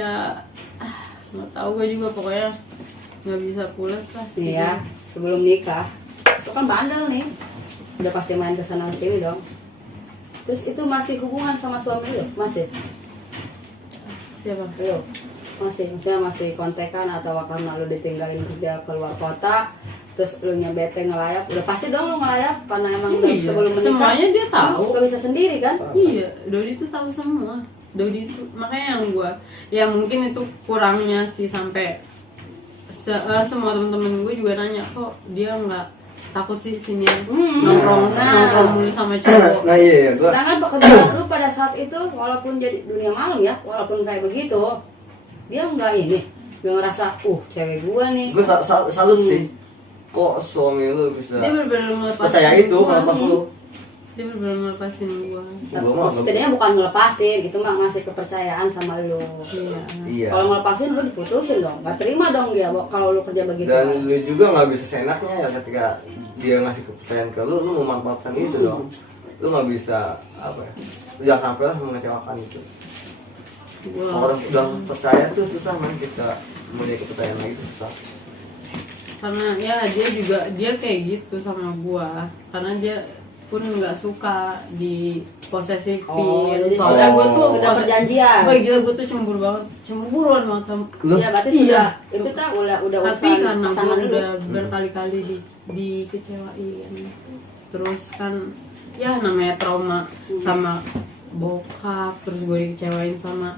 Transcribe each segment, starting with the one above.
ya nggak tahu gue juga, pokoknya nggak bisa pulas lah. Iya, sebelum nikah itu kan bandel nih, udah pasti main kesana sini dong. Terus itu masih hubungan sama suami lo? Masih? Siapa? Lo? Masih? Maksudnya masih kontekan atau karena lo ditinggalin kerja keluar kota, terus lo nya bete ngelayap? Udah pasti dong lo ngelayap karena emang udah sebelum menikah. Semuanya dia tahu. Gak bisa sendiri kan? Iya, Dodi tuh tahu semua. Dodi itu makanya yang gue, ya mungkin itu kurangnya sih, sampai semua temen-temen gue juga nanya, kok dia nggak takut sih sini nongkrong mulu sama cowok. Nah iya, gua. Sedangkan pekerjaan lu pada saat itu walaupun jadi dunia malam ya, walaupun kayak begitu, dia nggak ngerasa cewek gua nih. Gua salut sih. Kok suami lu bisa Dia bener-bener ngelepasin percaya itu ngelepas lu. Dia bener-bener ngelepasin gua. Gua mah Setidaknya bukan ngelepasin, itu mah ngasih kepercayaan sama lu. Iya. iya. Kalau ngelepasin lu diputusin dong, nggak terima dong dia kalau lu kerja begitu. Dan lu juga nggak bisa seenaknya ya ketika dia ngasih kepercayaan ke lu memanfaatkan itu dong. Lu nggak bisa apa ya? Lu jangan sampai lah mengecewakan itu. Kalau orang udah percaya tuh susah man, kita punya kepercayaan lagi tuh susah. Karena ya dia kayak gitu sama gua, karena dia pun nggak suka diposesifin. Jadi Soalnya gua tuh sudah perjanjian. Wah gila, gua tuh cemburuan banget sama. Iya, berarti sudah itu tak udah Tapi urusan karena gua pasangan lu. udah berkali-kali dikecewain, terus kan ya namanya trauma sama bokap, terus gue dikecewain sama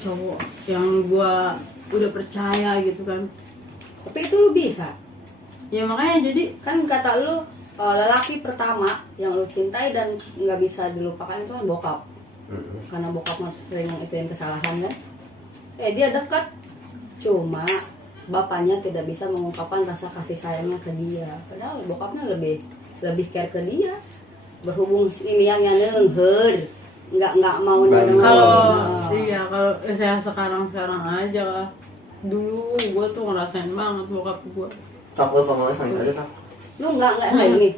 cowok yang gua udah percaya gitu kan. Tapi itu lu bisa. Ya makanya jadi Kan kata lu lelaki pertama yang lu cintai dan nggak bisa dilupakan itu kan bokap. Karena bokap sering ituin kesalahan kan. Dia dekat, cuma bapaknya tidak bisa mengungkapkan rasa kasih sayangnya ke dia. Padahal bokapnya lebih care ke dia. Berhubung ini yang nengher, nggak mau Bandel. kalau saya sekarang aja lah. Dulu gue tuh ngerasain banget bokap gue. Takut sama lu santai aja tak. Lu nggak ini,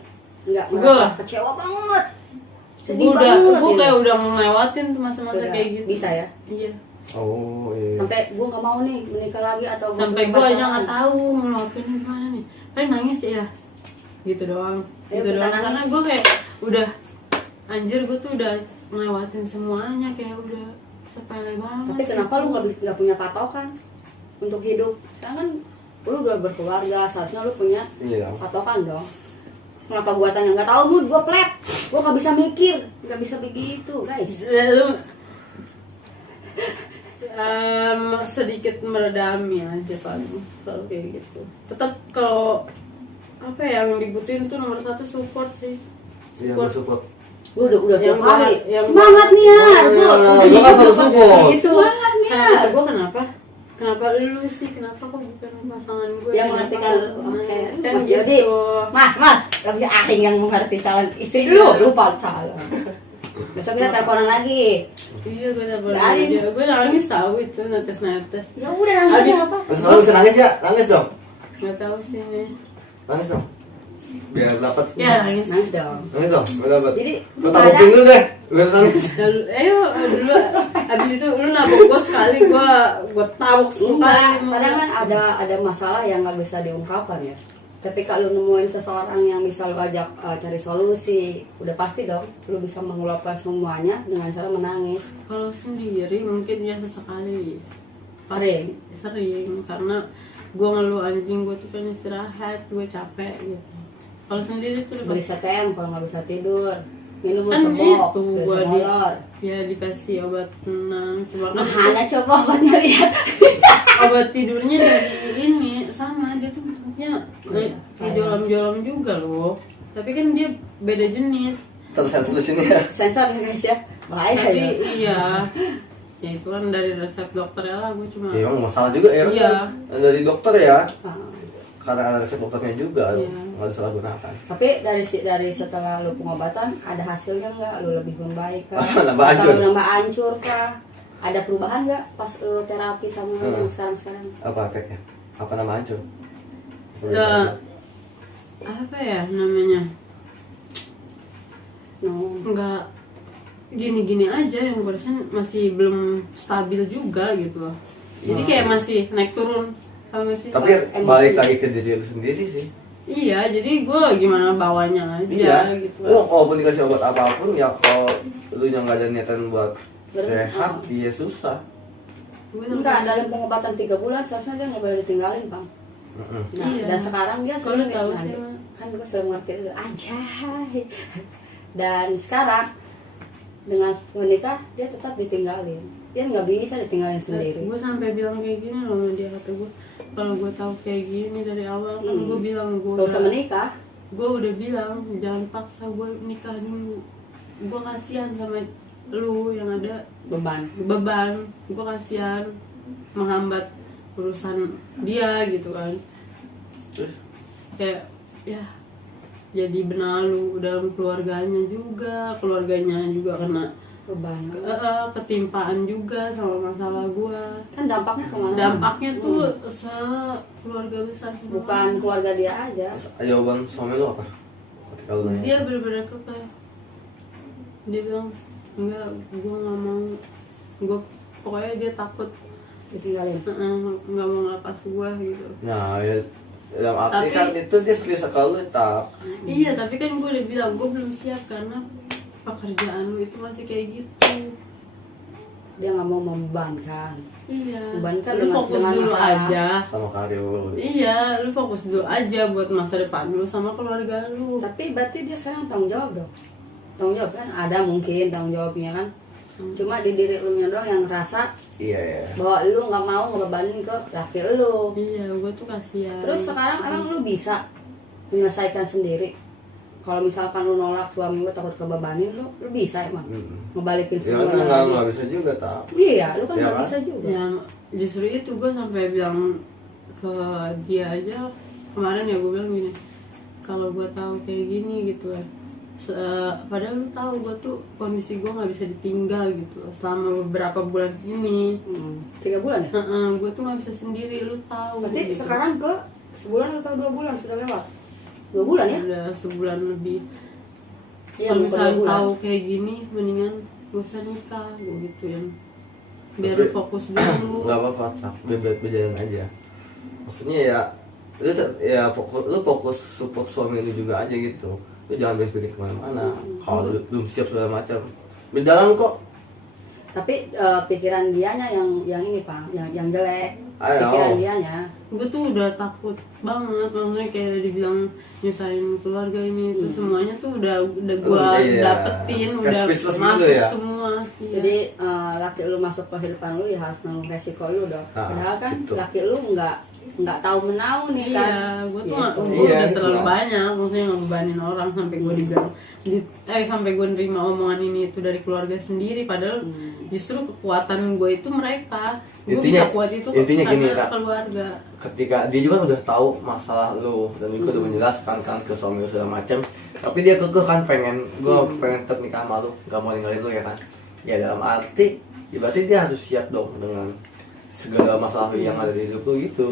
nggak Gua. merasa kecewa banget. Sedih Gue banget. gitu. kayak udah ngelewatin tuh masa-masa Sudah kayak gitu. bisa ya. Iya. Oh iya. Sampai gue nggak mau nih menikah lagi atau Sampai gue pacaran. aja nggak tahu ngelakuin gimana nih. Paling nangis ya. Gitu doang. Ayo Gitu kita doang. nangis. Karena gue kayak udah anjir, gue tuh udah ngelewatin semuanya, kayak udah sepele banget. Tapi kenapa lu nggak punya patokan untuk hidup? Sekarang kan lu udah berkeluarga, seharusnya lu punya Iya. patokan dong. Kenapa gua tanya? Nggak tahu, mood gua flat, gua nggak bisa mikir, nggak bisa begitu guys. Lu sedikit meredami aja paling kalau kayak gitu. Tetap kalau apa ya, yang dibutuhin tuh nomor satu support sih. Iya, bersyukur. Gua udah tiap Yang gua- hari yang semangat nih ya. Gua kan selalu support. Itu semangat nih ya. Kata gue kenapa lu sih, kenapa kok bukan pasangan gue? Yang mengartikan kayak kan Mas gitu. Jody. Mas, lagi ahing yang mengerti calon istri dulu, lupa calon. Besok kita teleponan lagi. Iya, gue telepon Biarin. dia. Gue nangis tahu itu, netes. Ya udah langsung Habis- aja apa? Terus kalau bisa nangis ya, nangis dong. Nggak tahu sih nih. Nangis dong. Biar dapat. Ya nangis. Nangis dong. Nangis dong, biar dapat. Jadi Lu taruhin dulu deh, biar nangis. Lalu, dulu. Abis itu lu nabok gue sekali, gue tabok 10 enggak, kali. kadang kan ada masalah yang nggak bisa diungkapkan ya. Ketika lu nemuin seseorang yang bisa lu ajak cari solusi, udah pasti dong lu bisa mengeluapkan semuanya dengan cara menangis. Kalau sendiri mungkin ya sesekali. Sering? Sering, karena gue ngeluh anjing, gue tuh pengen istirahat, gue capek gitu. Kalau sendiri tuh Beli setem kalau nggak bisa tidur, minum kan sebok, gitu, gue molor. ya dikasih obat tenang, cuma kan Mana coba obatnya lihat. obat tidurnya dari ini sama, dia tuh bentuknya kayak jolam-jolam juga loh, tapi kan dia beda jenis. Terus di sini ya. Sensor ya guys ya, bahaya Tapi ya. iya, ya itu kan dari resep dokter ya lah, gue cuma Ya emang masalah juga ya. Iya. Kan? Dari dokter ya. Ah. Karena ada resep dokternya juga, Iya. nggak disalahgunakan. Tapi dari setelah lu pengobatan ada hasilnya nggak? Lu lebih membaik kah? Nambah hancur. Atau nambah hancur kah? Ada perubahan nggak pas lu terapi sama yang sekarang? Apa efeknya? Apa nama hancur? ya, apa ya namanya, No. nggak gini-gini aja, yang gue rasain masih belum stabil juga gitu loh. Jadi kayak masih naik turun, paham gak sih? Tapi balik lagi ke diri lu sendiri sih. Iya, jadi gue gimana bawanya aja gitu. Lu walaupun dikasih obat apapun ya, kalau lu yang nggak ada niatan buat sehat, dia susah. Enggak, dalam pengobatan 3 bulan seharusnya dia nggak boleh ditinggalin, Bang. Nah, Iya. dan sekarang dia Kalau sering tahu nah, sih, kan gue selalu ngerti itu anjay. Dan sekarang dengan menikah dia tetap ditinggalin. Dia nggak bisa ditinggalin sendiri. Gue sampai bilang kayak gini loh sama dia, kata gue kalau gue tahu kayak gini dari awal kan gue bilang gue Gak usah menikah. gue udah bilang jangan paksa gue nikah dulu, gue kasihan sama lu yang ada beban, gue kasihan menghambat urusan dia gitu kan. Terus Kayak ya jadi benalu dalam keluarganya juga kena Beban. ketimpaan juga sama masalah gue. Kan dampaknya kemana? Dampaknya tuh keluarga besar semua. Bukan keluarga dia aja. jawaban suami lu apa ketika lu nanya? Dia bener-bener kekeh. Dia bilang enggak, gue nggak mau, gue pokoknya dia takut Ditinggalin. nggak mau ngelepas gue gitu. Nah ya, dalam arti Tapi- kan itu dia serius kalau lu tak. Iya, tapi kan gue udah bilang gue belum siap karena pekerjaan lu itu masih kayak gitu. Dia nggak mau membebankan. Iya. Bebankan Lu fokus dengan dulu masalah. aja. Sama karir lu. Iya, lu fokus dulu aja buat masa depan lu sama keluarga lu. Tapi berarti dia sekarang tanggung jawab dong. Tanggung jawab kan ada mungkin tanggung jawabnya kan. Cuma di diri lu nya doang yang ngerasa Iya ya. bahwa lu nggak mau ngebebanin ke laki lu. Iya, gue tuh kasihan. Terus sekarang emang lu bisa menyelesaikan sendiri. Kalau misalkan lu nolak suami lu takut kebebanin lu bisa emang ngebalikin Ya semua. kan nggak bisa juga tak. Iya, lu kan Ya nggak kan? bisa juga. Ya justru itu gue sampai bilang ke dia aja kemarin ya, gue bilang gini, kalau gue tahu kayak gini gitu ya, padahal lu tahu gue tuh kondisi gue nggak bisa ditinggal gitu selama beberapa bulan ini. 3 bulan ya? Gue tuh nggak bisa sendiri, lu tahu. Berarti gitu. sekarang ke sebulan atau 2 bulan sudah lewat? 2 bulan ya? Udah sebulan lebih. Iya, Kalau mau ke 2 misalnya bulan. tahu kayak gini, mendingan gak usah nikah, gue gituin. Biar Tapi- lu fokus dulu. Nggak apa-apa tak. Berjalan aja. Maksudnya ya lu fokus support suami lu juga aja gitu. Lu jangan berpikir kemana-mana. Kalau lu belum siap segala macam. Berjalan kok. Tapi pikiran dianya yang ini Pak, yang jelek. Ayo. Pikiran dianya. Gue tuh udah takut banget, maksudnya kayak dibilang nyusahin keluarga ini itu semuanya tuh udah gue Iya. dapetin, Cash udah business gitu masuk ya? semua. Iya. Jadi laki lu masuk ke kehidupan lu ya harus nanggung resiko lu dong. Ah, Padahal kan betul. laki lu nggak tahu menau nih kan. Iya, gue tuh Gitu. gue Iya, udah gitu terlalu lah. banyak, maksudnya ngebebanin orang sampai gue dibilang, sampai gue nerima omongan ini itu dari keluarga sendiri, padahal justru kekuatan gue itu mereka, gue bisa kuat itu intinya gini, karena Kak. keluarga. Ketika dia juga udah tahu masalah lu dan juga udah menjelaskan kan ke suami lu segala macam, tapi dia kekeh kan pengen tetap nikah sama lu, gak mau ninggalin lu ya kan. Ya dalam arti ya berarti dia harus siap dong dengan segala masalah yang ada di hidup lu gitu.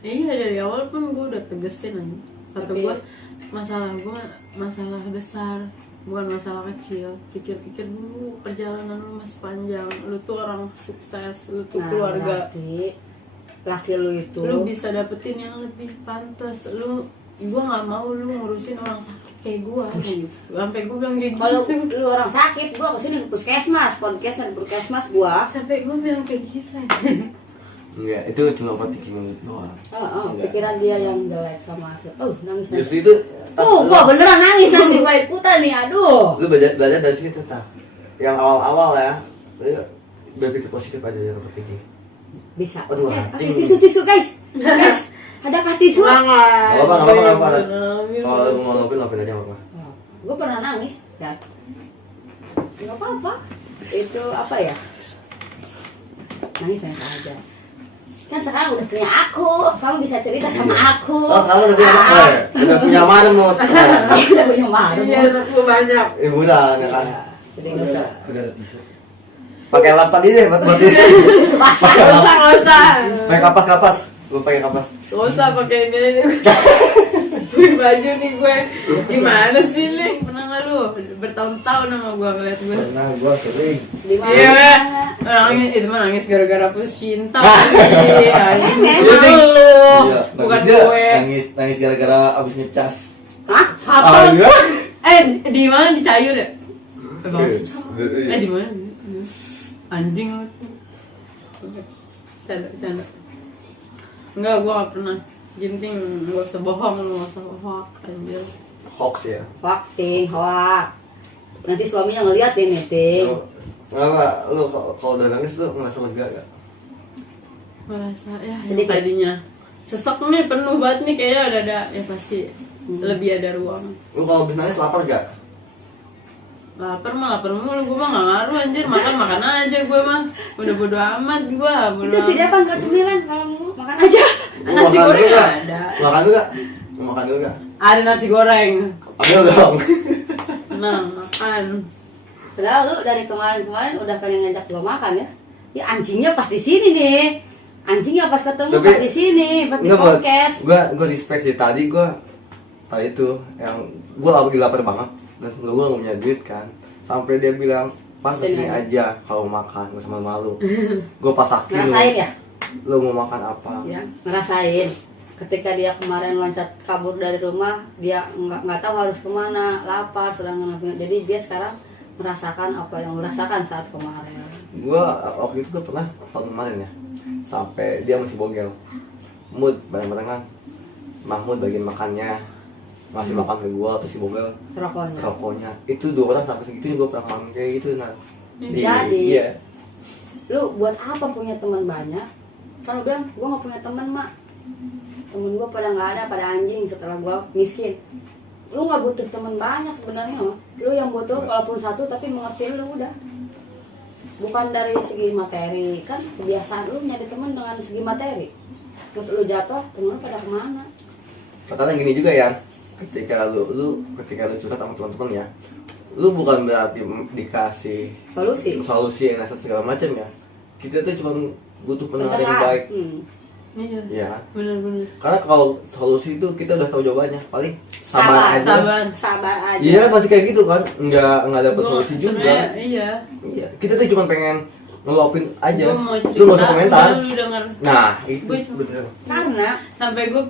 Iya, dari awal pun gue udah tegesin aja. Kata Tapi- gue masalah besar, bukan masalah kecil. Pikir-pikir dulu, perjalanan lu masih panjang. Lu tuh orang sukses, lu tuh keluarga. berarti laki lu itu Lu bisa dapetin yang lebih pantas. Gue nggak mau lu ngurusin orang sakit kayak gue gitu. Sampai gue bilang kayak kalau gitu. lu orang sakit, gua kesini ke puskesmas, podcastnya di puskesmas gua. Sampai gue bilang kayak gitu. Enggak, itu cuma overthinking doang. Enggak. Pikiran dia yang jelek sama hasil. Nangis. Justru itu Gua beneran nangis nanti baik putar nih, aduh. lu belajar dari situ tak. Yang awal-awal ya, lu berpikir positif aja jangan overthinking. Bisa. Aduh, Oke, anjing. tisu guys. Guys, adakah tisu? Nggak apa-apa. nangis. Kalau lu mau ngelopin aja apa? Gue pernah nangis ya. Nggak apa-apa. Itu apa ya? Nangis aja. Kan sekarang udah punya aku, kamu bisa cerita sama aku. Oh, kamu udah punya anak, udah punya marmut. Udah punya malu. Iya, gue banyak. Ibu udah, ya kan? Jadi nggak usah. Agak ada tisu. Pakai lap tadi deh buat ini. Nggak usah. Pakai kapas. Gue pakai kapas. Gak usah pakai ini. Gue baju nih gue. Gimana sih nih? Pernah nggak lu lu bertahun-tahun sama gua ngeliat gua. Pernah gua sering. Di mana? Iya, nangis itu mah nangis gara-gara putus cinta. Iya, emang lu, bukan nangis gue. nangis gara-gara abis ngecas. Hah? Apa? iya. Di mana di Cayur ya? Iya. Di mana? Anjing lu tuh. Canda. Enggak, gua gak pernah. Ginting, gak usah bohong, lu gak usah bohong. Anjir. Hoax ya. Hoak, Ting, hoak. Nanti suaminya ngeliat ini, Ting. Kenapa? Lu kalau udah nangis lu ngerasa lega gak? Merasa ya Sedikit. tadinya sesek nih, penuh banget nih, kayaknya ada ya pasti lebih ada ruang. Lu kalau habis nangis lapar gak? Lapar mulu, gue mah gak ngaruh anjir, makan aja gue mah. Udah bodo amat gue. Itu si Depan kalau cemilan kalau mau makan aja. Nasi Makan goreng dulu gak? ada. Makan dulu gak? Mau makan dulu gak? Ada nasi goreng. Ayo dong. Nah, makan. Padahal lu dari kemarin udah pengen ngajak gua makan ya. Ya anjingnya pas di sini nih. Anjingnya pas ketemu Tapi- pas di sini, pas di Enggak, buat podcast. gua respect sih tadi itu yang gua lagi lapar banget dan gua nggak punya duit kan, sampai dia bilang pas Sini sini aja kalau makan gak sama malu. Gua pasakin Ngerasain ya? lu mau makan apa. Ya, ngerasain. Ketika dia kemarin loncat kabur dari rumah, dia nggak tahu harus kemana, lapar, sedang jadi dia sekarang merasakan apa yang lu rasakan saat kemarin. Gua waktu itu gua pernah tahun kemarin ya, sampai dia masih bogel mood bareng-barengan. Mahmud bagian makannya ngasih makan ke gua, terus si bogel Rokoknya. rokoknya. Itu 2 orang sampai segitunya gua pernah ngalamin kayak gitu. Nah Jadi iya. lu buat apa punya teman banyak? Kalau bilang gua nggak punya teman, Mak. Temen gua pada nggak ada, pada anjing setelah gua miskin. Lu nggak butuh teman banyak sebenarnya, Mak. Lu yang butuh walaupun satu tapi mengerti lu udah. Bukan dari segi materi, kan kebiasaan lu nyari teman dengan segi materi. Terus lu jatuh, temen lu pada kemana? Makanya gini juga ya, ketika lu curhat sama teman-teman ya, lu bukan berarti dikasih Solusi. yang nasihat segala macam ya. Kita tuh cuma butuh pendengar yang Beneran. baik. Iya, Ya. bener. Karena kalau solusi itu kita udah tahu jawabannya, paling sabar aja. Sabar aja. Iya pasti kayak gitu kan, nggak dapet Gua solusi juga. sebenarnya, iya. Iya, kita tuh cuma pengen ngeluapin aja. Gue mau cerita, Lu nggak usah komentar. lu denger. Nah itu Gue- bener. Karena Sampai gue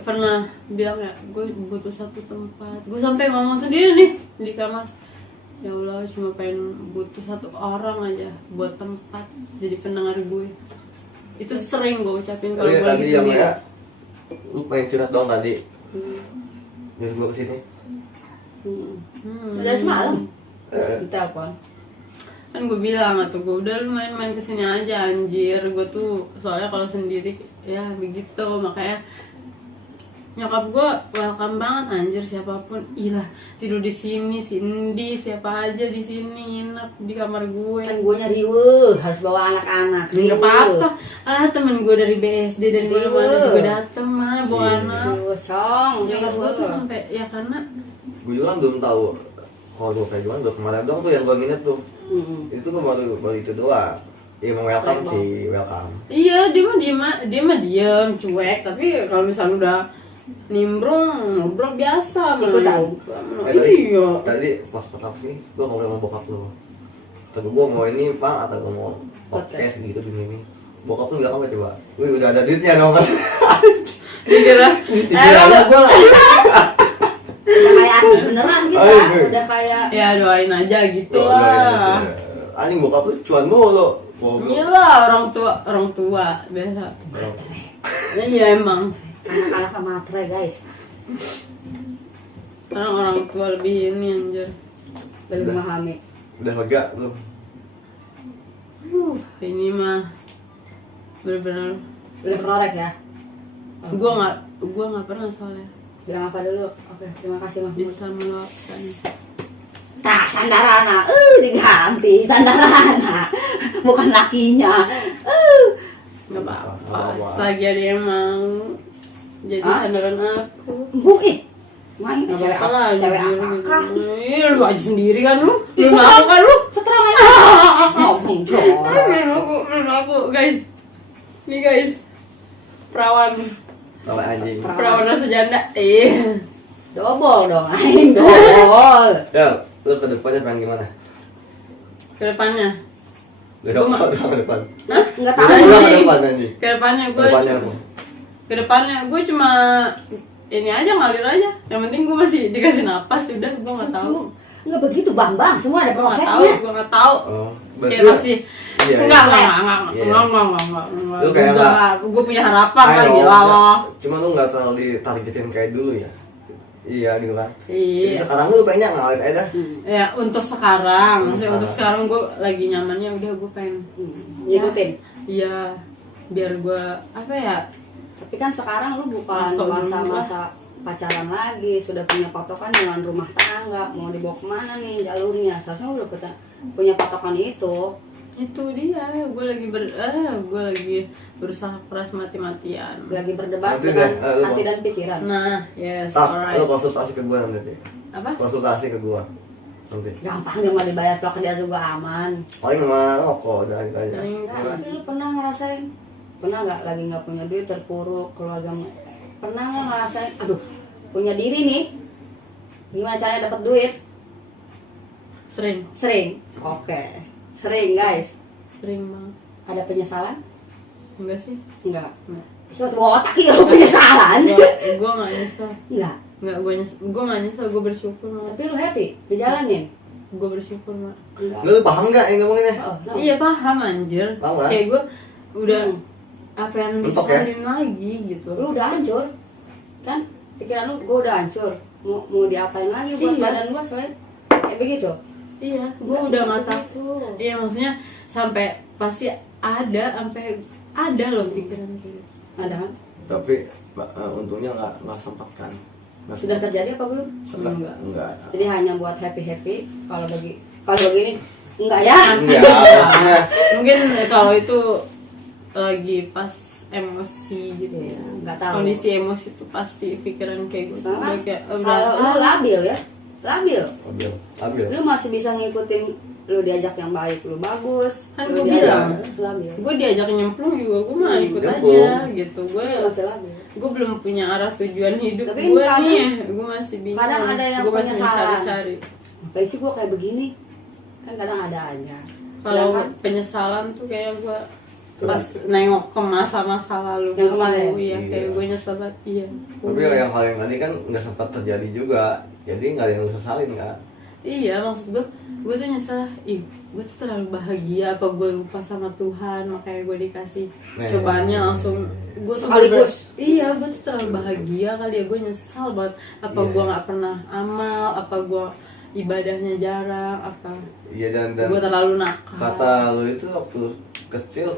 pernah bilang ya, gue butuh satu tempat. Gue sampai ngomong sendiri nih di kamar. Ya Allah, cuma pengen butuh satu orang aja buat tempat jadi pendengar gue. Itu sering gue ucapin kalau Iya gue lagi tadi yang sendiri. ya, lu pengen curhat dong tadi. Hmm. Jadi gua kesini. dari semalam Eh, ditelepon. Kan gue bilang atau gue udah lu main-main kesini aja anjir. Gue tuh soalnya kalau sendiri ya begitu, makanya nyokap gue welcome banget anjir, siapapun. Ilah, tidur di sini si Endi, siapa aja di sini nginep di kamar gue. Kan gue nyari harus bawa anak-anak. Nggak apa-apa. Temen gue dari BSD dari mana-mana juga dateng mah bawa Iya. anak. Cong, Nyokap gue tuh sampai ya karena gua juga kan belum tahu kalau gua kayak gimana. Baru kemarin dong tuh yang gua minat tuh. Itu tuh baru itu doang. Iya mau welcome Welcome. sih, welcome. iya dia mah diem cuek, tapi kalau misalnya udah nimbrung ngobrol biasa mah. Ikutan. Iya. Tadi pas pertama sih, gua ngobrol sama bokap lu. Tapi gua mau ini pak atau gua mau podcast gitu begini. Bokap lu bilang apa coba? Wih udah ada duitnya dong kan? Dikira Dikira gua. udah kayak artis beneran kita. Oh, iya. Udah kayak ya doain aja gitu Tuh, lah. anjing bokap lu cuan mulu. Goblok. Iyalah orang tua biasa. Iya emang. anak-anak sama matre guys. Karena orang tua lebih ini anjir. Lebih Udah. memahami. Udah lega belum? Ini mah bener-bener Udah kerorek ya. gua nggak pernah soalnya Bilang apa dulu? Oke, terima kasih Mahmud. bisa meluapkan. Nah, Sandarana, diganti Sandarana, bukan lakinya. Nggak apa-apa. Nggak apa-apa. Selagi ada yang mau jadi Hah? sandaran aku. Bukit. Main Nggak cewek apa-apa lah apa? Cewek anjir, apakah? gitu. Iya lu aja sendiri kan lu. Lu Bisa. aku kan lu. Seterang aja. Ngomong jorok. Lu aku guys. Nih guys. Perawan Sama anjing. perawan rasa janda. Iya. Dobol dong, aing dobol. Ya, lu ke depannya pengen gimana? Kedepannya Dari Gua apa ke depan? Nggak Ke tahu. depan anjing. kedepannya gue Kedepannya apa? kedepannya gue cuma ini aja, ngalir aja. Yang penting gue masih dikasih napas, udah. Gue nggak tahu. Nggak begitu Bang, semua ada Gue nggak tahu. prosesnya. Gue nggak tahu. Oh, Kayak berarti masih iya, enggak, iya. enggak. Lu kayak enggak. Gue punya harapan Ayo, lah, gila loh. Cuma lu nggak terlalu ditargetin kayak dulu ya. Iya gitu kan. Jadi Iya. sekarang lu pengennya ngalir aja dah. Ya untuk sekarang, maksudnya Sekarang. untuk sekarang gue lagi nyamannya, udah gue pengen Ngikutin. iya, biar gue apa ya, Tapi kan sekarang lu bukan Masuk dulu masa-masa pacaran lagi, sudah punya patokan dengan rumah tangga, mau dibawa kemana nih jalurnya. Seharusnya lu udah punya patokan itu. dia gue lagi berusaha keras mati-matian. Lagi berdebat Nanti dengan deh, lu hati mau- dan pikiran. Nah, yes, Tak, alright. lu konsultasi ke gua nanti. Apa? Konsultasi ke gua. Nanti. Gampang dia mau dibayar kalau kerja juga aman. Paling sama rokok udah gitu aja. Paling- Iya kan? Tapi lu pernah ngerasain? Pernah nggak lagi nggak punya duit, terpuruk, keluarga pernah nggak ngerasain? Aduh, punya diri nih, gimana caranya dapat duit? Sering, Sering. Oke, sering guys. sering banget. Ada penyesalan? Enggak sih? Enggak. Enggak. Suatu otak ya lu penyesalan? Gue nggak nyesel. Enggak. Gue nggak nyesel. Gue bersyukur malah. Tapi lu happy dijalanin? Gue bersyukur malah. Enggak. Lu paham nggak yang ngomonginnya? Oh, no. Iya paham anjir. Paham kan? Kayak gue udah Hmm. apa yang Mentok ya? disalin lagi gitu. Lu udah hancur, kan? Pikiran lu, gue udah hancur. Mau diapain lagi buat Iya. badan gua selain kayak begitu? Iya, gue udah nggak tahu. Iya, maksudnya sampai pasti sampai ada loh pikiran gitu. Ada kan? Tapi untungnya nggak sempat kan. Nggak Sudah terjadi apa belum? sempat. Enggak. Enggak. Jadi hanya buat happy. Kalau begini enggak ya? Enggak, maksudnya Mungkin kalau itu lagi pas emosi gitu Iya, ya. enggak tahu. Kondisi emosi itu pasti pikiran kayak gue. Soalnya Udah kayak kalau lu labil ya, labil. labil. Lu masih bisa ngikutin, lu diajak yang baik, lu bagus. Kan lu gua diajak, bilang. labil. gue diajak nyemplung juga, gue mah ikut nyemplung. aja gitu. Lu masih labil. Gue belum punya arah tujuan hidup Tapi gue kadang- nih. Gue masih bingung. kadang ada yang Gue masih penyesalan. mencari-cari. Ngapain sih gua kayak begini? Kan kadang ada aja. Kalau Sedangkan penyesalan tuh kayak gue pas nengok ke masa-masa lalu Yang gue kemarin? tahu, iya, kayak Iya. gue nyesel banget. Iya. Tapi yang hal yang tadi kan nggak sempat terjadi juga. Jadi nggak ada yang lu sesalin kan. Iya, maksud gue tuh nyesel. Ih, gue tuh terlalu bahagia apa gue lupa sama Tuhan, makanya gue dikasih Nah, cobaannya langsung. Gue tuh sekaligus. iya, gue tuh terlalu bahagia kali ya. Gue nyesal banget. Apa Iya. gue nggak pernah amal, apa gue ibadahnya jarang, apa Iya dan gue terlalu nakal. kata lu itu waktu kecil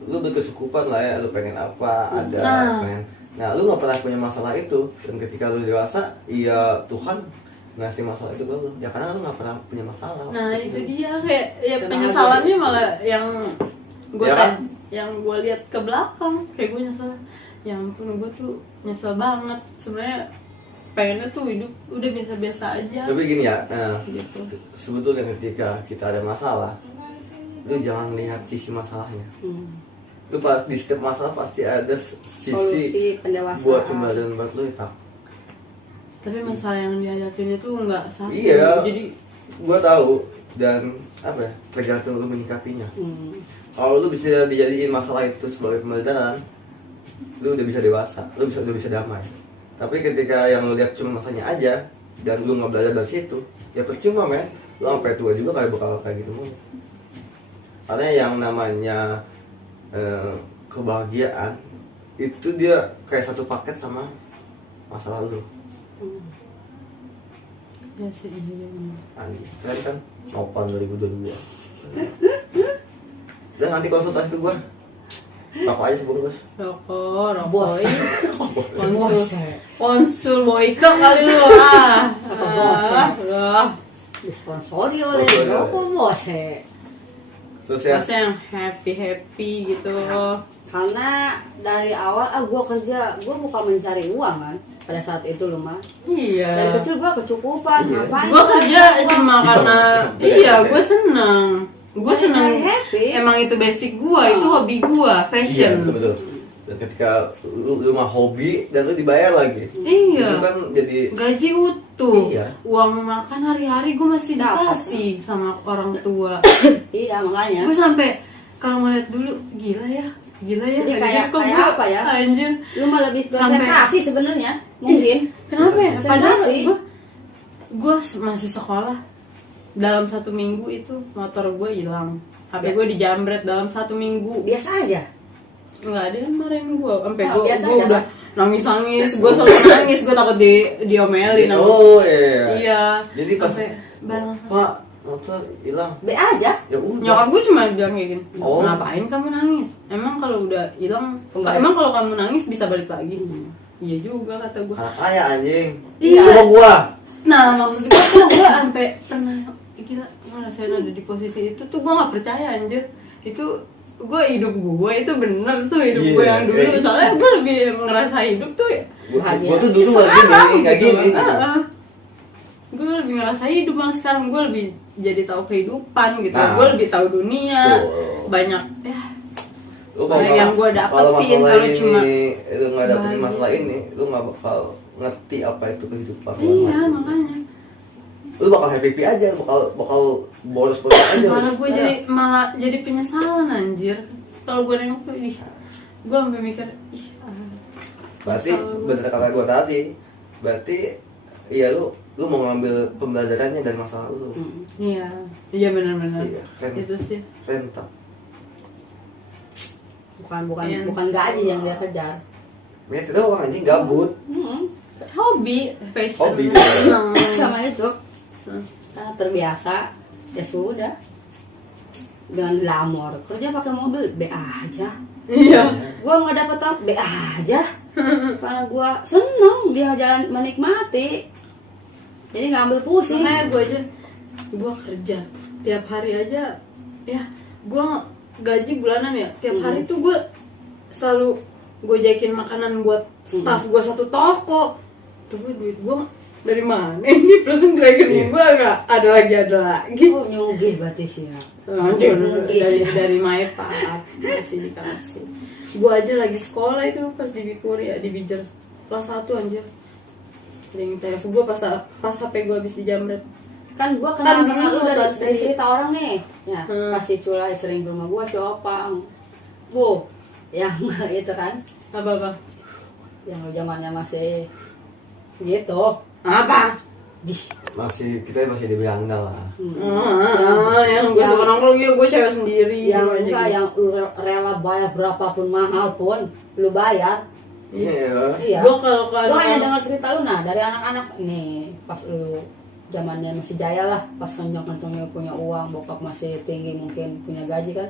lu berkecukupan lah ya, lu pengen apa ada Nah. pengen. Nah lu nggak pernah punya masalah itu, dan ketika lu dewasa iya Tuhan ngasih masalah itu ke lu ya karena lu nggak pernah punya masalah. Nah itu dia, kayak ya Kenapa? penyesalannya malah yang gue Ya kan? yang gue lihat ke belakang, kayak gue nyesel. Ya ampun, gue tuh nyesel banget. Sebenarnya pengennya tuh hidup udah biasa-biasa aja Tapi gini ya, gitu. sebetulnya ketika kita ada masalah lu jangan lihat sisi masalahnya. Lu pas di setiap masalah pasti ada sisi Solusi pendewasaan. buat pembelajaran buat lu ya tak. Tapi masalah yang dihadapin itu nggak satu. Iya. Jadi Gua tahu dan apa ya, tergantung lu menyikapinya. Kalau lu bisa dijadiin masalah itu sebagai pembelajaran, lu udah bisa dewasa, lu udah bisa damai. Tapi ketika yang lu lihat cuma masanya aja dan lu nggak belajar dari situ, ya percuma men. Lu sampai tua juga kayak bakal kayak gitu mulu. Karena yang namanya kebahagiaan itu dia kayak satu paket sama masa lalu. ya sih, iya. Anjing, tadi kan Nopan 2022. Dan nanti konsultasi ke gua. Apa aja sebungkus? Rokok, Bos. Ih, konsul boyko kali lu Apa bos ya? ah. Disponsori oleh Sponsori oleh. Rokok Bos ya. Terus ya, Masa yang happy gitu. Karena dari awal gua kerja, gua bukan mencari uang kan pada saat itu loh mah. Dari Iya. kecil gua kecukupan, Iya. ngapain? Gue kerja cuma Bisa, karena bisa. iya, gue seneng. Gue seneng. Happy. Emang itu basic gue, itu hobi gue, iya fashion. betul betul. Dan ketika lu mah hobi dan lu dibayar lagi. Iya. Itu kan jadi Gaji utuh. Iya. Uang makan hari-hari gue masih dikasih sama orang tua. Iya makanya. Gue sampai kalau ngeliat dulu gila ya. Jadi Anjir, kayak kok kayak gua- apa ya? Anjir. Lu mah lebih ke Sampai- sensasi sebenarnya mungkin. Kenapa ya? Padahal Sensasi. gue masih sekolah. Dalam 1 minggu itu motor gue hilang. HP gue dijamret dalam 1 minggu. Biasa aja. Nggak ada yang marahin gue. Sampai Oh, gue biasa aja, udah nangis. Gue selalu nangis. Gue takut diomelin. oh iya. Iya. Jadi pas Sampai bareng. Pak, motor hilang. Be aja. Ya udah. Nyokap gue cuma bilang kayak gini, Oh. ngapain kamu nangis? Emang kalau udah hilang, Kembali. emang kalau kamu nangis bisa balik lagi? Iya juga kata gue. Anak ayah anjing. Iya. Cuma gua. Nah maksud gue tuh gue sampai pernah gila ngerasain ada di posisi itu tuh gue nggak percaya anjir. Itu gue hidup gue itu bener tuh hidup Iya, gue yang dulu. iya. Soalnya gue lebih ngerasa hidup tuh ya. Gua tuh dulu nggak gini, nggak gini. Gue lebih ngerasa hidup, malah sekarang gue lebih jadi tahu kehidupan gitu. Nah. Gue lebih tahu dunia. Tuh. Banyak ya. Lu Banyak yang gua dapetin, masalah kalau ini, cuma lu nggak dapetin bahagia. masalah ini, lu nggak bakal ngerti apa itu kehidupan. Iya makanya. Lu bakal happy aja, bakal boros-boros aja. Malah gue malah jadi penyesalan anjir. Kalau gue nengok tuh ih, gue sampai mikir ih. Berarti kesel gua. bener kata gua tadi, berarti iya lu mau ngambil pembelajarannya dari masa lalu. Iya, iya benar-benar. Iya, kan. Itu sih. Rentak. Bukan gaji yang dia kejar. Ya itu orang anjing gabut. Hobi, fashion. Hobi. Senang. Sama itu. Hmm. Karena terbiasa, ya sudah. Dengan glamor, kerja pakai mobil, be aja. Iya. Gua nggak dapet apa, be aja. Karena gua seneng dia jalan menikmati. Jadi nggak ambil pusing. Makanya gue kerja tiap hari aja ya. Gue gaji bulanan ya. Tiap hari tuh gue selalu gue jakin makanan buat staff gue satu toko. Tuh gue duit gue dari mana ini persen di rekening gue nggak ada lagi. Oh nyugih berarti sih ya. Lanjut Nyugih sih. dari MyPad masih dikasih. Gue aja lagi sekolah itu pas di Bipuri ya, di Bijer kelas 1 anjir. Ring telepon gue pas HP gue habis dijamret. Kan gua Kan kenal dulu lu dari pasti. cerita orang nih. Ya, pasti culai sering ke rumah gua si Opang. Bu, yang itu kan, Apa? yang zamannya masih gitu. Apa? Kita masih di berandal lah. Yang gue suka nongkrong gitu, gue cewek sendiri. Yang gitu aja enggak, gitu. yang lu rela bayar berapapun mahal pun lu bayar. Iya. Iya. Gue kalau Gua hanya dengar cerita lu nah dari anak-anak ini pas lu zamannya masih jaya lah, pas kencang-kencangnya punya uang, bokap masih tinggi mungkin punya gaji kan.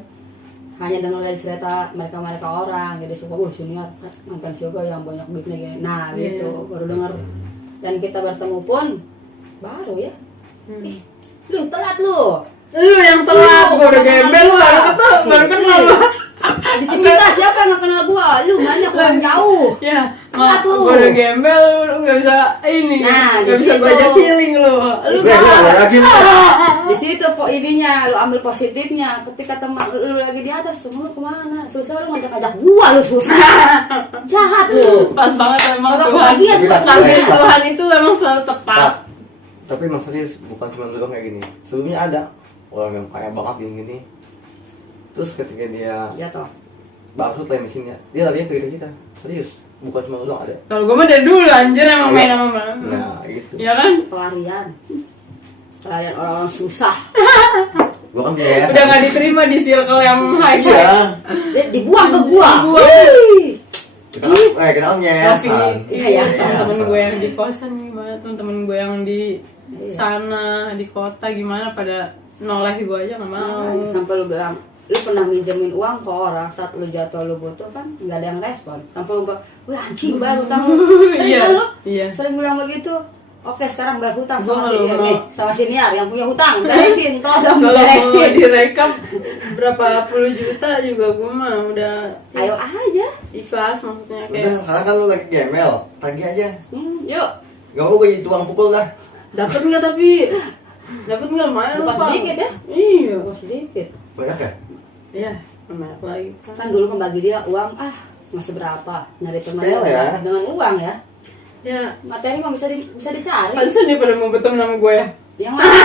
Hanya dengar dari cerita mereka orang, jadi suka senior mantan juga yang banyak duitnya gini. Nah gitu baru dengar. Dan kita bertemu pun baru ya. Lu telat lu. Lu yang telat, gue udah gembel lu baru kenal. Dicerita siapa yang gak kenal gua? Lu banyak orang jauh. Ya, Telat lu. gue udah gembel, lu nggak bisa ini, Nah, nggak di bisa situ. baca feeling lu. Lu Saya nggak lagi. Di situ ininya lu ambil positifnya. Ketika teman lu lagi di atas, temen lu kemana? Susah lu ngajak gua lu susah. Jahat lu. pas banget emang Orang Tuhan. bahagia tuh. Takdir Tuhan itu emang selalu tepat. Tapi maksudnya bukan cuma lu doang kayak gini. Sebelumnya ada orang yang kaya banget gini. Terus ketika dia Jatuh. bangsut lah mesinnya, dia larinya ke kita. Serius, bukan cuma lu doang ada. Kalau gue mah dari dulu anjir emang main sama orang. Nah, gitu. Iya kan? Pelarian orang-orang susah. Gua kan punya Udah nggak diterima di circle yang high. Iya. Dia dibuang ke gua. Dibuang. Ih. Kita kan Tapi nyayasan. iya Iya, temen iya. gue yang di kosan gimana, temen gue yang di Iya. sana di kota gimana pada noleh gue aja nggak mau. Sampai lu bilang lu pernah minjemin uang ke orang saat lu jatuh lu butuh kan nggak ada yang respon. Sampai lu bilang, wah anjing bayar hutang lu. Sering Iya, kan lu? iya. Sering bilang begitu. Oke sekarang bayar hutang Gua sama kalau senior mau- nih, sama senior yang punya hutang beresin, tolong Kalau mau beresin. direkap berapa puluh juta juga gue mah udah Ayo aja. ikhlas maksudnya Udah, kayak sekarang kan lu lagi gemel, tagih aja. Yuk. Gak mau gue jadi tukang pukul dah. dapat nggak tapi dapat nggak lumayan Bukan lupa. sedikit ya? Iya. Oh sedikit. Banyak ya? Iya, banyak lagi Kan dulu membagi dia uang masih berapa nyari teman Sepele ya. dengan uang ya. Ya, Materi mah bisa dicari. pantesan dia pada mau berteman sama gue ya. Yang mana?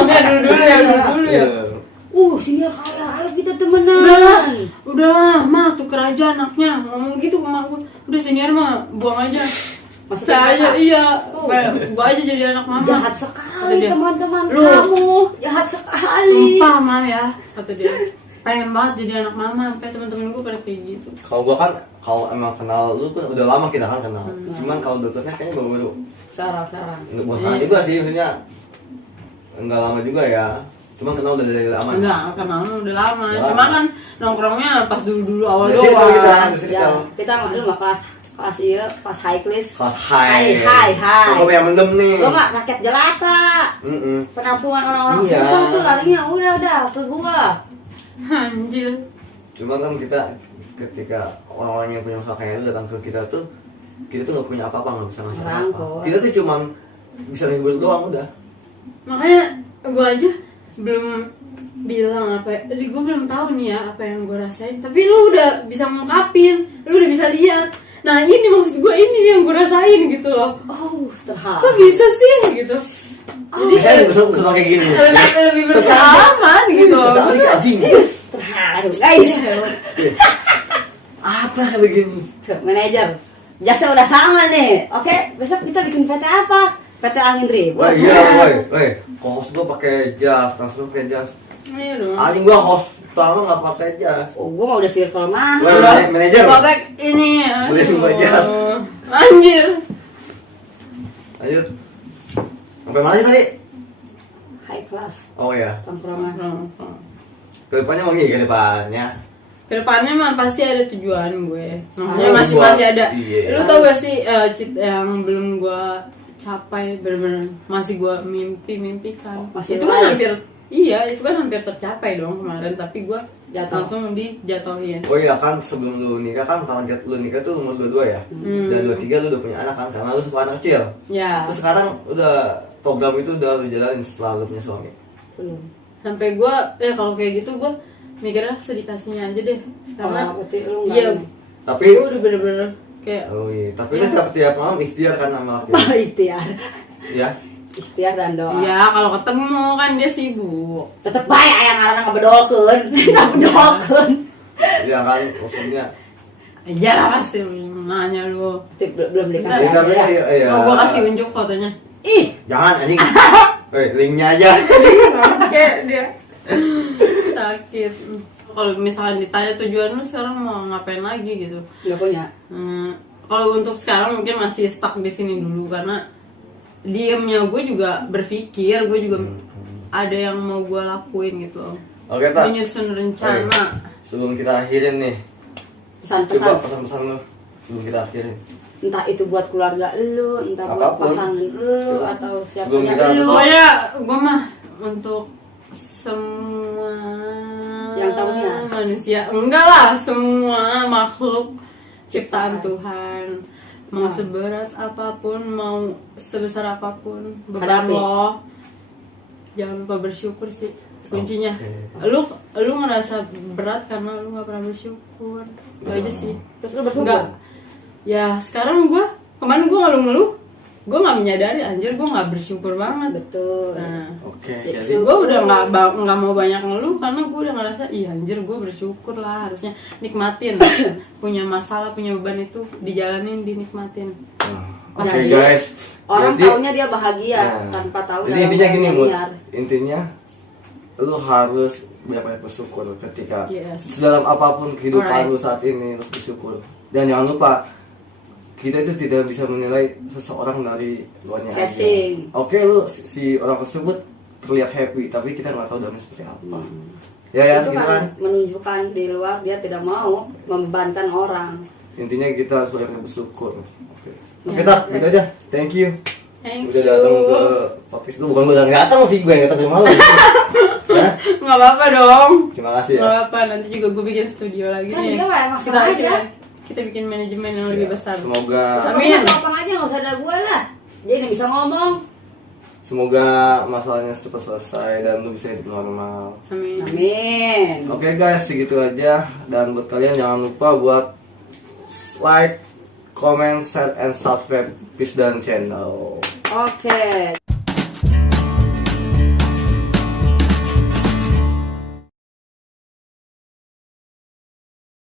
Oke, dulu ya. Iya. Senior kaya, ayo kita Udah temenan. mah tuker aja anaknya ngomong gitu ke mak gue. Udah senior mah buang aja. Masih Saya aja ternyata. iya. Oh. Gua aja jadi anak mama. Jahat Kata sekali dia. teman-teman Lu. kamu. Jahat sekali. Sumpah mah ya, kata dia. Pengen banget jadi anak mama, sampai teman-teman gue pada kayak gitu. Kalau gua kan kalau emang kenal lu kan udah lama kita kan kenal. Cuman kalau deketnya kayaknya baru-baru. Sarah. Enggak bosan juga sih maksudnya. Enggak lama juga ya. Cuman kenal udah dari lama. Enggak, kenal udah lama. Udah Cuma lama. kan nongkrongnya pas dulu awal Di situ kita, doang. di situ. Ya, kita lu mah kelas iya, kelas high class. Kelas high. Hai. Gua yang mendem nih. Gua mah rakyat jelata. Penampungan orang-orang Iya. susah tuh larinya udah ke gua. Anjir. Cuma kan kita ketika orang-orang yang punya masalah kayak itu datang ke kita tuh nggak punya apa-apa, nggak bisa ngasih apa. Merangkul. Kita tuh cuma bisa ngibul doang udah. Makanya gue aja belum bilang apa ya. Tadi gue belum tahu nih ya apa yang gue rasain. Tapi lu udah bisa ngungkapin, lu udah bisa lihat. Nah ini maksud gue ini yang gue rasain gitu loh. Oh, terharu. Kok bisa sih gitu. Jadi Saya bisa kayak gini. lebih berpengalaman gitu loh. Sekali anjing. Terharu, guys. Apa kayak begini? Manajer, jasa udah sama nih. Oke, besok kita bikin PT apa? PT Angin Ribu. Wah iya, woi, kos gua pakai jas, langsung pakai jas. Iya dong. Anjing gua kos lama nggak pakai jas. Oh, gua mau udah circle mah. Woi, manajer. Sobek ini. Boleh semua jas. Anjir. Lanjut. Sampai mana sih tadi? High class, Oh ya, tongkrongan. kedepannya mau gini kedepannya. Kedepannya mah pasti ada tujuan gue. Makanya Oh, masih buat- ada. iya. Lu tau gak sih yang belum gue capai bener-bener masih gue mimpikan. Masih itu kan lain. hampir iya itu kan hampir tercapai dong kemarin tapi gue Jatuh. langsung dijatuhin. Oh iya kan sebelum lu nikah kan target lu nikah tuh umur 22 ya. Dan 23 lu udah punya anak kan karena lu suka anak kecil. Ya Terus sekarang udah program itu udah lu jalanin setelah lu punya suami. Belum. sampai gue kalau kayak gitu gue mikirnya sedikasihnya aja deh karena berarti lu nggak iya ini. Tapi gue udah bener-bener kayak oh iya, tapi lu tiap malam ikhtiar kan sama laki. Ikhtiar. Ya. Ikhtiar dan doa. ya kalau ketemu kan dia sibuk. Tetep baik ayang arana ngebedolkeun. Ngebedolkeun. Ya kan maksudnya. Ya lah pasti lu nanya lu. Belum Bentar, dikasih. Ya, tapi ya. iya. Mau gue kasih unjuk fotonya. Ih, Jangan anjing. Linknya aja. Oke dia sakit. Kalau misalkan ditanya tujuan lu sekarang mau ngapain lagi gitu. nggak punya. Kalau untuk sekarang mungkin masih stuck di sini dulu karena diemnya gue juga berpikir, gue juga ada yang mau gue lakuin gitu. Oke, Tak. Menyusun rencana. Sebelum kita akhirin nih, Pesan-pesan. coba pesan-pesan lu sebelum kita akhirin. Entah itu buat keluarga lu, entah buat Apapun. pasangan lu atau Sebelum siapanya kita lu. Pokoknya gue mah untuk semua Yang tahunya? manusia, enggak lah, semua makhluk ciptaan Tuhan, mau seberat apapun, mau sebesar apapun beban Hadapi. lo, jangan lupa bersyukur sih kuncinya. Oke. Lu ngerasa berat karena lu nggak pernah bersyukur, itu aja sih. Terus lu bersyukur. Enggak. Ya sekarang kemarin gue ngeluh-ngeluh, gue nggak menyadari anjir gue nggak bersyukur banget. Betul. Nah, Oke, Ya, jadi gue udah nggak mau banyak ngeluh karena gue udah ngerasa iya anjir gue bersyukur lah, harusnya nikmatin. Punya masalah, punya beban itu dijalanin, dinikmatin. Oke Jadi, guys. Orang Jadi- taunya dia bahagia Nah, tanpa tahu jadi dalam intinya gini, Mut. liar. Intinya lu harus banyak-banyak bersyukur ketika Yes. dalam apapun kehidupan Alright. lu saat ini, lu bersyukur. Dan jangan lupa kita itu tidak bisa menilai seseorang dari luarnya aja. Casing. Oke, lu si orang tersebut terlihat happy, tapi kita nggak tahu dalamnya seperti apa. Ya Itu gitu kan kan. menunjukkan di luar dia tidak mau membebankan orang. Intinya kita harus banyak bersyukur. Oke. Ya. Oke, Tak, gitu aja. Thank you. Thank Udah you. datang ke podcast lu, bukan gue udah datang sih, gue yang datang ke rumah lu. Ya, Nggak apa-apa dong. terima kasih ya. Nggak apa-apa, nanti juga gue bikin studio lagi Kan nih. dia mah emang Kita sama aja. kita bikin manajemen yang lebih besar. Semoga Sama Amin. sopan aja nggak usah ada gue lah. Dia ini bisa ngomong. Semoga masalahnya cepat selesai dan lu bisa hidup normal. Amin. Amin. Oke guys, segitu aja. Dan buat kalian jangan lupa buat like, comment, share, and subscribe Peace dan channel. Oke.